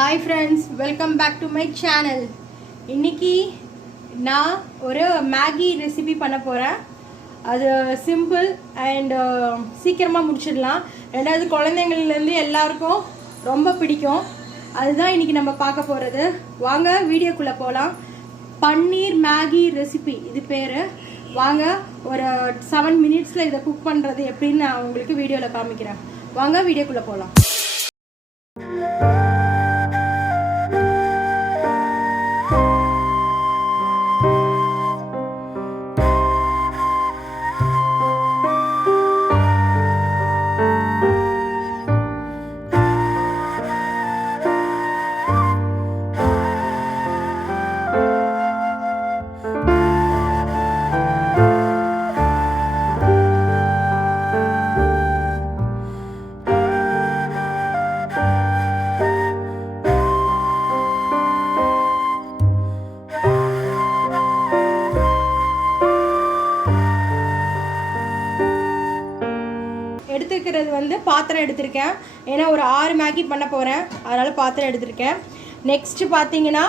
Hi friends, welcome back to my channel. இன்னைக்கு நான் ஒரு மேகி ரெசிபி பண்ண போறேன். அது சிம்பிள் அண்ட் சீக்கிரமா முடிச்சிடலாம். ரெண்டாவது குழந்தைங்கள்ல இருந்து எல்லாருக்கும் ரொம்ப பிடிக்கும். அதுதான் இன்னைக்கு நம்ம பார்க்க போறது. வாங்க வீடியோக்குள்ள போலாம். பன்னீர் மேகி ரெசிபி இது பேரு. வாங்க ஒரு 7 மினிட்ஸ்ல இதை குக் பண்றது எப்படின்னு நான் உங்களுக்கு வீடியோல காமிக்கிறேன். வாங்க வீடியோக்குள்ள போலாம். எடுத்துக்கிறது வந்து பாத்திரம் எடுத்திருக்கேன். ஏன்னா ஒரு 6 மேகி பண்ண போகிறேன், அதனால் பாத்திரம் எடுத்திருக்கேன். நெக்ஸ்ட்டு பார்த்தீங்கன்னா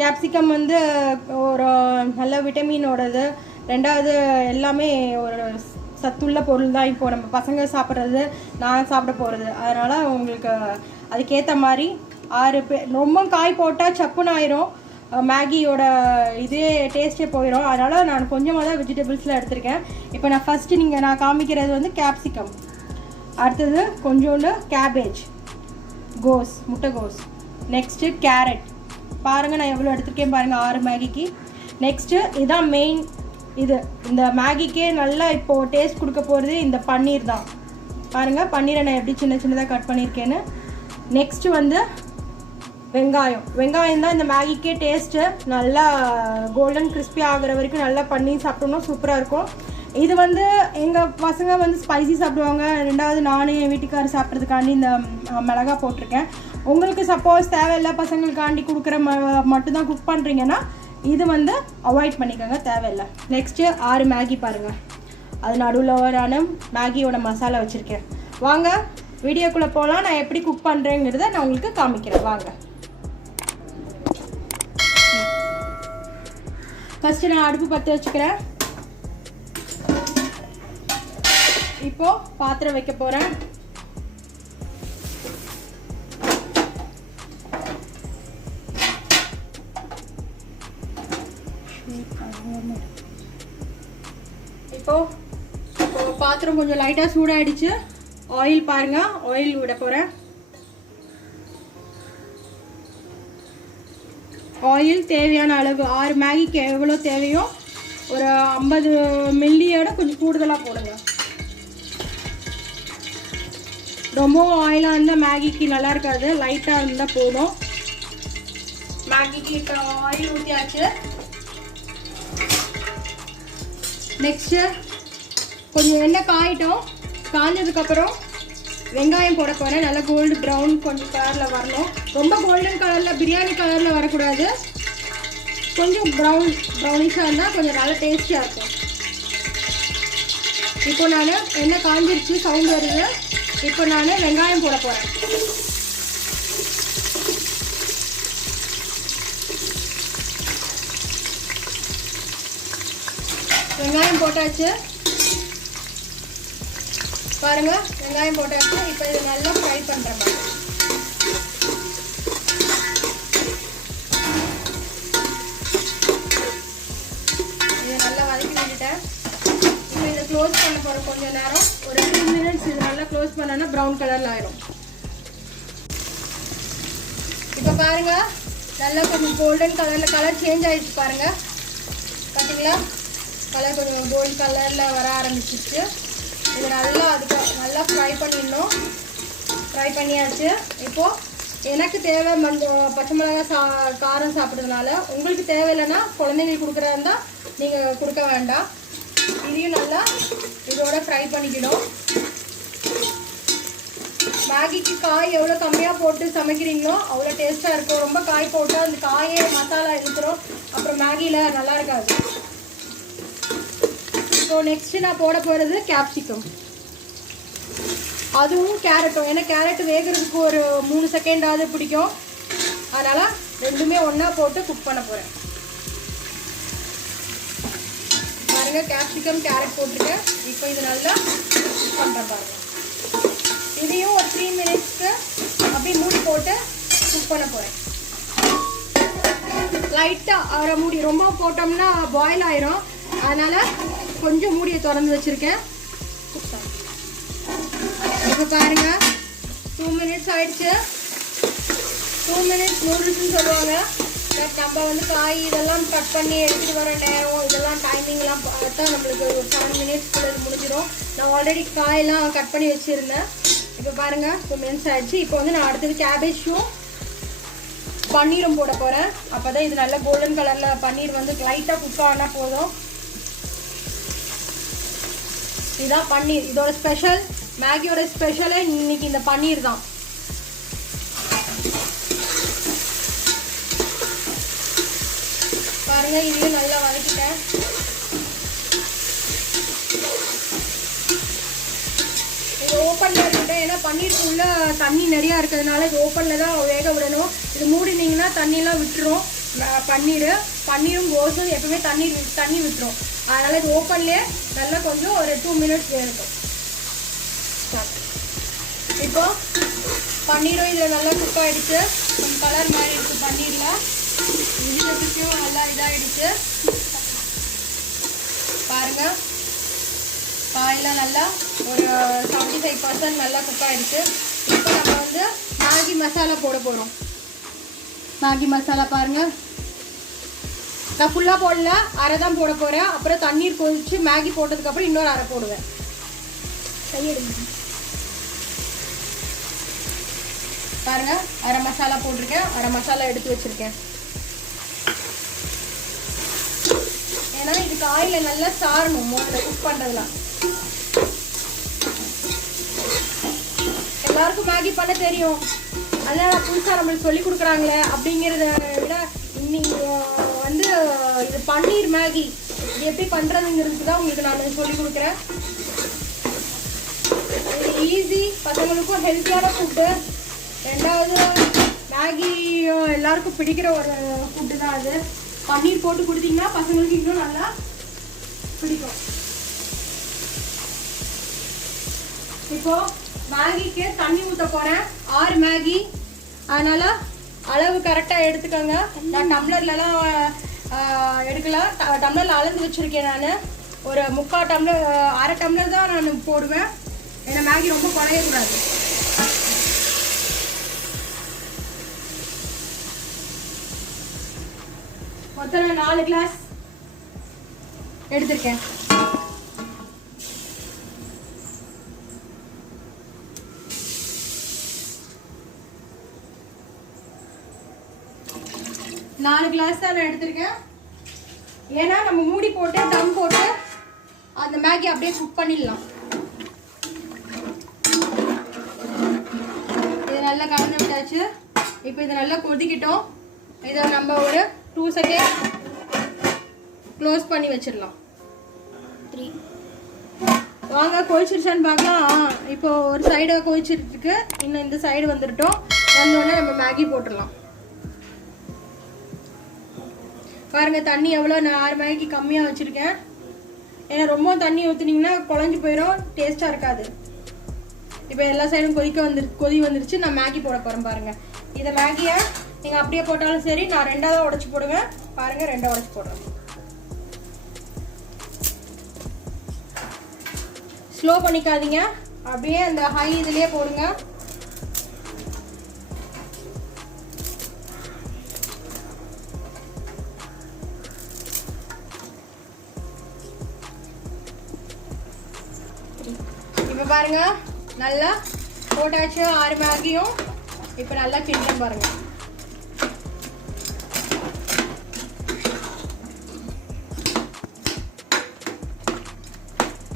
கேப்சிகம் வந்து ஒரு நல்ல விட்டமினோடது. ரெண்டாவது எல்லாமே ஒரு சத்துள்ள பொருள் தான். இப்போது நம்ம பசங்க சாப்பிட்றது, நான் சாப்பிட போகிறது. அதனால் உங்களுக்கு அதுக்கேற்ற மாதிரி 6 ரொம்ப காய் போட்டால் சப்புன்னு ஆயிரும், மேகியோட இதே டேஸ்ட்டே போயிடும். அதனால் நான் கொஞ்சமாக தான் வெஜிடபிள்ஸில் எடுத்திருக்கேன். இப்போ நான் ஃபஸ்ட்டு நான் காமிக்கிறது வந்து கேப்சிகம், அடுத்தது கொஞ்சோண்டு கேபேஜ், முட்டைகோஸ், நெக்ஸ்ட்டு கேரட். பாருங்கள் நான் எவ்வளோ எடுத்திருக்கேன் பாருங்கள் 6 மேகிக்கு. நெக்ஸ்ட்டு இதுதான் மெயின். இந்த மேகிக்கே நல்லா இப்போது டேஸ்ட் கொடுக்க போகிறது இந்த பன்னீர் தான். பாருங்கள் பன்னீரை நான் எப்படி சின்ன சின்னதாக கட் பண்ணியிருக்கேன்னு. நெக்ஸ்ட்டு வந்து வெங்காயம் தான் இந்த மேகிக்கே டேஸ்ட்டு. நல்லா கோல்டன் கிறிஸ்பி ஆகிற வரைக்கும் நல்லா பண்ணி சாப்பிட்டோம்னா சூப்பராக இருக்கும். இது வந்து எங்கள் பசங்க வந்து ஸ்பைசி சாப்பிடுவாங்க. ரெண்டாவது நானும் என் வீட்டுக்காரர் சாப்பிட்றதுக்காண்டி இந்த மிளகா போட்டிருக்கேன். உங்களுக்கு சப்போஸ் தேவையில்லை, பசங்களுக்காண்டி கொடுக்குற மட்டும்தான் குக் பண்ணுறீங்கன்னா இது வந்து அவாய்ட் பண்ணிக்கோங்க, தேவையில்லை. நெக்ஸ்ட்டு 6 மேகி பாருங்கள், அது நடுவில் நான் மேகியோட மசாலா வச்சுருக்கேன். வாங்க வீடியோக்குள்ளே போகலாம். நான் எப்படி குக் பண்ணுறேங்கிறத நான் உங்களுக்கு காமிக்கிறேன். வாங்க. ஃபஸ்ட்டு நான் அடுப்பு பற்ற வச்சுக்கிறேன். இப்போது பாத்திரம் வைக்க போகிறேன். இப்போ பாத்திரம் கொஞ்சம் லைட்டாக சூடாயிடுச்சு. ஆயில் பாருங்கள், ஆயில் விட போகிறேன். ஆயில் தேவையான அளவு 6 மேகிக்கு எவ்வளோ தேவையோ ஒரு 50 மில்லியோட கொஞ்சம் கூடுதலாக போடுங்க. ரொம்ப ஆயிலாக இருந்தால் மேகிக்கு நல்லா இருக்காது, லைட்டாக இருந்தால் போதும். மேகிக்கு இப்போ ஆயில் ஊற்றியாச்சு. நெக்ஸ்ட்டு கொஞ்சம் எண்ணெய் காஞ்சதுக்கப்புறம் வெங்காயம் போட போகிறேன். நல்லா கோல்டு ப்ரௌன் கொஞ்சம் கலரில் வரணும். ரொம்ப கோல்டன் கலரில், பிரியாணி கலரில் வரக்கூடாது. கொஞ்சம் ப்ரௌனிஷாக இருந்தால் கொஞ்சம் நல்லா டேஸ்டியாக இருக்கும். இப்போ நான் எண்ணெய் காஞ்சிருச்சு, சவுண்ட் வருது. இப்போ நான் வெங்காயம் போட போகிறேன். வெங்காயம் போட்டாச்சு பாருங்கள், வெங்காயம் போட்டாச்சு. இப்போ இது நல்லா ஃப்ரை பண்ணுறேன். இதை நல்லா வதக்கி விட்டுட்டேன். இப்போ இதை க்ளோஸ் பண்ண போகிறோம் கொஞ்சம் நேரம், ஒரு 2 மினிட்ஸ். இது நல்லா க்ளோஸ் பண்ணோன்னா ப்ரௌன் கலரில் ஆயிடும். இப்போ பாருங்கள் நல்லா கொஞ்சம் கோல்டன் கலரில் கலர் சேஞ்ச் ஆகிடுச்சு. பாருங்கள், பார்த்தீங்களா, கலர் கொஞ்சம் கோல்டு கலரில் வர ஆரம்பிச்சிச்சு. இது நல்லா ஃப்ரை பண்ணிடணும். ஃப்ரை பண்ணியாச்சு. இப்போது எனக்கு தேவை பச்சை மிளகாய் காரம் சாப்பிட்றதுனால, உங்களுக்கு தேவையில்லைன்னா குழந்தைங்களுக்கு கொடுக்குறதா இருந்தால் நீங்கள் கொடுக்க வேண்டாம். இதையும் நல்லா இதோட ஃப்ரை பண்ணிக்கணும். மேகிக்கு காய் எவ்வளோ கம்மியாக போட்டு சமைக்கிறீங்களோ அவ்வளோ டேஸ்ட்டாக இருக்கும். ரொம்ப காய் போட்டால் அந்த காயே மசாலா இருக்கிறோம், அப்புறம் மேகியில் நல்லா இருக்காது. ஸோ நெக்ஸ்ட்டு நான் போட போகிறது கேப்சிகம். அதுவும் கேரட்டும். ஏன்னா கேரட் வேகிறதுக்கு ஒரு 3 செகண்டாவது பிடிக்கும். அதனால் ரெண்டுமே ஒன்றா போட்டு குக் பண்ண போகிறேன். பாருங்கள், கேப்சிகம் கேரட் போட்டுருக்கேன். இப்போ இது நல்லா குக் பண்ணுறேன் பாருங்கள். இதையும் ஒரு 3 மினிட்ஸ்க்கு அப்படியே மூடி போட்டு குக் பண்ண போகிறேன். லைட்டாக அவரை மூடி ரொம்ப போட்டோம்னா பாயில் ஆயிரும். அதனால் கொஞ்சம் மூடியை திறந்து வச்சுருக்கேன். இப்போ பாருங்கள் 2 மினிட்ஸ் ஆயிடுச்சு. 2 மினிட்ஸ் நூடுல்ஸ்ன்னு சொல்லுவாங்க. பட் நம்ம வந்து காய் இதெல்லாம் கட் பண்ணி எடுத்துகிட்டு வர நேரம் இதெல்லாம் டைமிங்லாம் பார்த்தா நம்மளுக்கு ஒரு 7 மினிட்ஸ்க்குள்ளே முடிஞ்சிடும். நான் ஆல்ரெடி காயெல்லாம் கட் பண்ணி வச்சுருந்தேன். இப்போ பாருங்கள் 2 மினிட்ஸ் ஆயிடுச்சு. இப்போ வந்து நான் அடுத்தது கேபேஜும் பன்னீரும் போட போகிறேன். அப்போ தான் இது நல்ல கோல்டன் கலரில் பன்னீர் வந்து லைட்டாக குக் ஆனால் போதும். இதுதான் பன்னீர். இதோட ஸ்பெஷல், மேகியோட ஸ்பெஷலே இன்னைக்கு இந்த பன்னீர் தான். பாருங்க, இதையும் நல்லா வதக்கிட்டேன். இது ஓப்பனில் இருக்கட்டும். ஏன்னா பன்னீருக்குள்ள தண்ணி நிறையா இருக்கிறதுனால இது ஓப்பனில் தான் வேக விடணும். இது மூடினீங்கன்னா தண்ணியெலாம் விட்டுரும். பன்னீரும் கோஸும் எப்பவுமே தண்ணி விட்டுரும். அதனால் இது ஓப்பன்லேயே நல்லா கொஞ்சம் ஒரு 2 மினிட்ஸ் வேகட்டும். இப்போ பன்னீரும் இதில் நல்லா குக் ஆகிடுச்சு. கொஞ்சம் கலர் மாதிரி இருக்குது பன்னீரில். இதுக்கும் நல்லா இதாகிடுச்சு. பாருங்கள், காயெல்லாம் நல்லா ஒரு 75% நல்லா குக் ஆகிடுச்சு. இப்போ நம்ம வந்து மேகி மசாலா போட போகிறோம். மேகி மசாலா பாருங்கள், நான் ஃபுல்லாக போடல, அரை தான் போட போகிறேன். அப்புறம் தண்ணீர் கொதிச்சு மேகி போட்டதுக்கப்புறம் இன்னொரு அரை போடுவேன். பாருங்கள், அரை மசாலா போட்டிருக்கேன். அரை மசாலா எடுத்து வச்சுருக்கேன். ஏன்னா இது காயில் நல்லா சாரணும் முதல்ல குக் பண்ணுறதுலாம். எல்லாருக்கும் மேகி பண்ண தெரியும். அதனால் புதுசாக நம்மளுக்கு சொல்லி கொடுக்குறாங்களே அப்படிங்கிறத விட இன்னைக்கு வந்து இது பன்னீர் மேகி இது எப்படி பண்ணுறதுங்கிறதுக்கு தான் உங்களுக்கு நான் சொல்லி கொடுக்குறேன். இது ஈஸி, பசங்களுக்கும் ஹெல்த்தியான ஃபுட்டு. ரெண்டாவது மேகி எல்லாருக்கும் பிடிக்கிற ஒரு ஃபுட்டு தான் அது. பன்னீர் போட்டு கொடுத்தீங்கன்னா பசங்களுக்கு இன்னும் நல்லா பிடிக்கும். இப்போ மேகிக்கு தண்ணி ஊற்ற போகிறேன். 6 மேகி. அதனால் அளவு கரெக்டாக எடுத்துக்கோங்க. நான் டம்ளர்லலாம் எடுக்கல, டம்ளரில் அளந்து வச்சுருக்கேன். நான் ஒரு 3/4 டம்ளர், அரை டம்ளர் தான் நான் போடுவேன். ஏன்னா மேகி ரொம்ப குறையக்கூடாது. மொத்தம் 4 கிளாஸ் எடுத்திருக்கேன். நாலு கிளாஸ் தான் நான் எடுத்திருக்கேன். ஏன்னா நம்ம மூடி போட்டு தம் போட்டு அந்த மேகி அப்படியே குக் பண்ணிடலாம். இது நல்லா கலந்து விட்டாச்சு. இப்போ இது நல்லா கொதிக்கிட்டோம். இதை நம்ம ஒரு 2 செகண்ட் க்ளோஸ் பண்ணி வச்சிடலாம். 3 வாங்க கொதிச்சிருச்சான்னு பார்க்கலாம். இப்போ ஒரு சைடு கொதிச்சிருக்கு, இன்னும் இந்த சைடு வந்துட்டோம். வந்தோடனே நம்ம மேகி போட்டுடலாம். பாருங்க, தண்ணி எவ்வளோ, நான் 6 மேகிக்கு கம்மியாக வச்சுருக்கேன். ஏன்னா ரொம்ப தண்ணி ஊற்றுனீங்கன்னா குழஞ்சி போயிடும், டேஸ்ட்டாக இருக்காது. இப்போ எல்லா சைடும் கொதி வந்துருச்சு. நான் மேகி போட போகிறேன். பாருங்கள், இதை மேகியை நீங்கள் அப்படியே போட்டாலும் சரி, நான் 2ஆக உடச்சி போடுவேன். பாருங்கள், 2ஆக உடச்சி போடுறேன். ஸ்லோ பண்ணிக்காதீங்க, அப்படியே அந்த ஹை இதுலேயே போடுங்க. இப்போ பாருங்க, நல்லா போட்டாச்சு 6 மேகியும். இப்போ நல்லா கிண்டன் பாருங்க.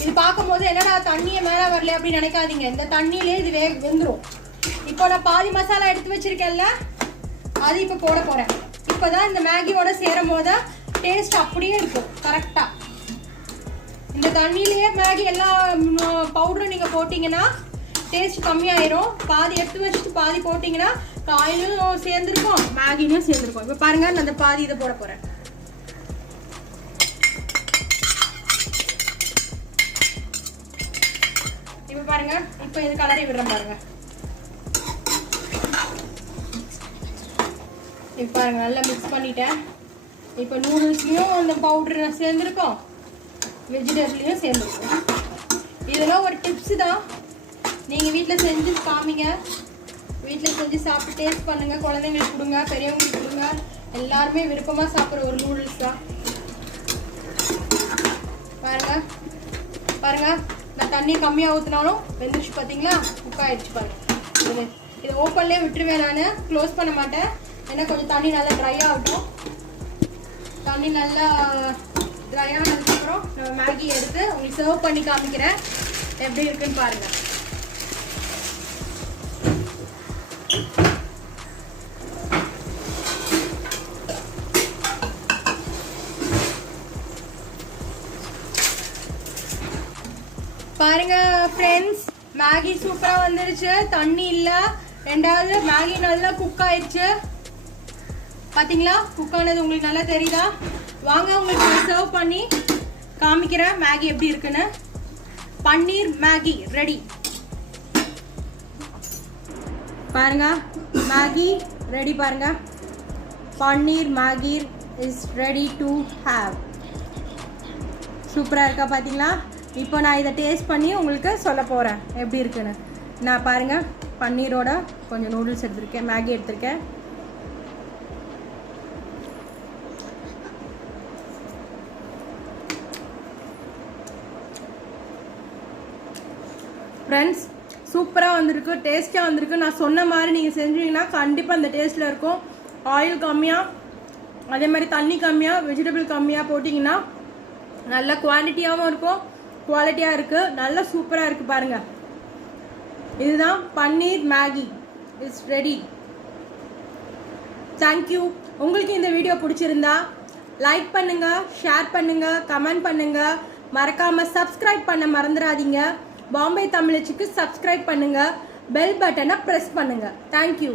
இது பார்க்கும்போது என்னடா தண்ணியை மேலே வரல அப்படின்னு நினைக்காதீங்க. இந்த தண்ணியிலே இது வெந்துடும். இப்போ நான் பாதி மசாலா எடுத்து வச்சிருக்கேன்ல, அது இப்போ போட போறேன். இப்போதான் இந்த மேகியோட சேரும் போது டேஸ்ட் அப்படியே இருக்கும் கரெக்டா. இந்த தண்ணியிலேயே மேகி எல்லா பவுடரும் நீங்க போட்டீங்கன்னா டேஸ்ட் கம்மியாயிரும். பாதி எடுத்து வச்சுட்டு பாதி போட்டிங்கன்னா காயிலும் சேர்ந்துருக்கும், மேகியும் சேர்ந்துருக்கும். இப்போ பாருங்க, நான் அந்த பாதி இதை போட போகிறேன். இப்போ பாருங்க, இப்போ இது கலரி விடுறேன் பாருங்க. இப்போ பாருங்க, நல்லா மிக்ஸ் பண்ணிட்டேன். இப்போ நூடுல்ஸ்லையும் அந்த பவுடர் சேர்ந்துருக்கும், வெஜிடபிள்லையும் சேர்ந்துருக்கும். இதெல்லாம் ஒரு டிப்ஸு தான். நீங்கள் வீட்டில் செஞ்சு காமிங்க, வீட்டில் செஞ்சு சாப்பிட்டு டேஸ்ட் பண்ணுங்கள். குழந்தைங்களுக்கு கொடுங்க, பெரியவங்களுக்கு கொடுங்க. எல்லாருமே விருப்பமாக சாப்பிட்ற ஒரு நூடுல்ஸ் தான். பாருங்கள் பாருங்கள், நான் தண்ணி கம்மியாக ஊற்றினாலும் வெந்துருச்சு. பார்த்தீங்களா, குக் ஆகிடுச்சு பாருங்கள். இதை ஓப்பன்லேயே விட்டுருவேன், நான் க்ளோஸ் பண்ண மாட்டேன். ஏன்னா கொஞ்சம் தண்ணி நல்லா ட்ரை ஆகட்டும். தண்ணி நல்லா ட்ரை ஆனதுக்கப்புறம் நம்ம மேகி எடுத்து உங்களுக்கு சர்வ் பண்ணி காமிக்கிறேன் எப்படி இருக்குன்னு பாருங்கள். பாருங்க ஃப்ரெண்ட்ஸ், மேகி சூப்பராக வந்துருச்சு. தண்ணி இல்லை. ரெண்டாவது மேகி நல்லா குக் ஆயிடுச்சு. பார்த்தீங்களா, குக் ஆனது உங்களுக்கு நல்லா தெரியுதா? வாங்க, உங்களுக்கு சர்வ் பண்ணி காமிக்கிறேன் மேகி எப்படி இருக்குன்னு. Paneer Maggi ready. பாருங்க, மேகி ரெடி. பாருங்க, paneer Maggi is ready to have. சூப்பராக இருக்கா பார்த்தீங்களா? இப்போ நான் இதை டேஸ்ட் பண்ணி உங்களுக்கு சொல்ல போகிறேன் எப்படி இருக்குன்னு. நான் பாருங்கள், பன்னீரோட கொஞ்சம் நூடுல்ஸ் எடுத்திருக்கேன், மேகி எடுத்திருக்கேன். ஃப்ரெண்ட்ஸ், சூப்பராக வந்திருக்கு, டேஸ்ட்டாக வந்திருக்கு. நான் சொன்ன மாதிரி நீங்கள் செஞ்சீங்கன்னா கண்டிப்பாக அந்த டேஸ்ட்டில் இருக்கும். ஆயில் கம்மியாக, அதே மாதிரி தண்ணி கம்மியாக, வெஜிடபிள் கம்மியாக போட்டிங்கன்னா நல்ல குவான்டிட்டியாகவும் இருக்கும், குவாலிட்டியாக இருக்குது, நல்லா சூப்பராக இருக்குது. பாருங்கள், இதுதான் பன்னீர் மேகி இஸ் ரெடி. தேங்க்யூ. உங்களுக்கு இந்த வீடியோ பிடிச்சிருந்தா லைக் பண்ணுங்கள், ஷேர் பண்ணுங்கள், கமெண்ட் பண்ணுங்கள். மறக்காமல் சப்ஸ்கிரைப் பண்ண மறந்துடாதீங்க. பாம்பே தமிழச்சிக்கு சப்ஸ்கிரைப் பண்ணுங்கள், பெல் பட்டனை ப்ரெஸ் பண்ணுங்கள். தேங்க்யூ.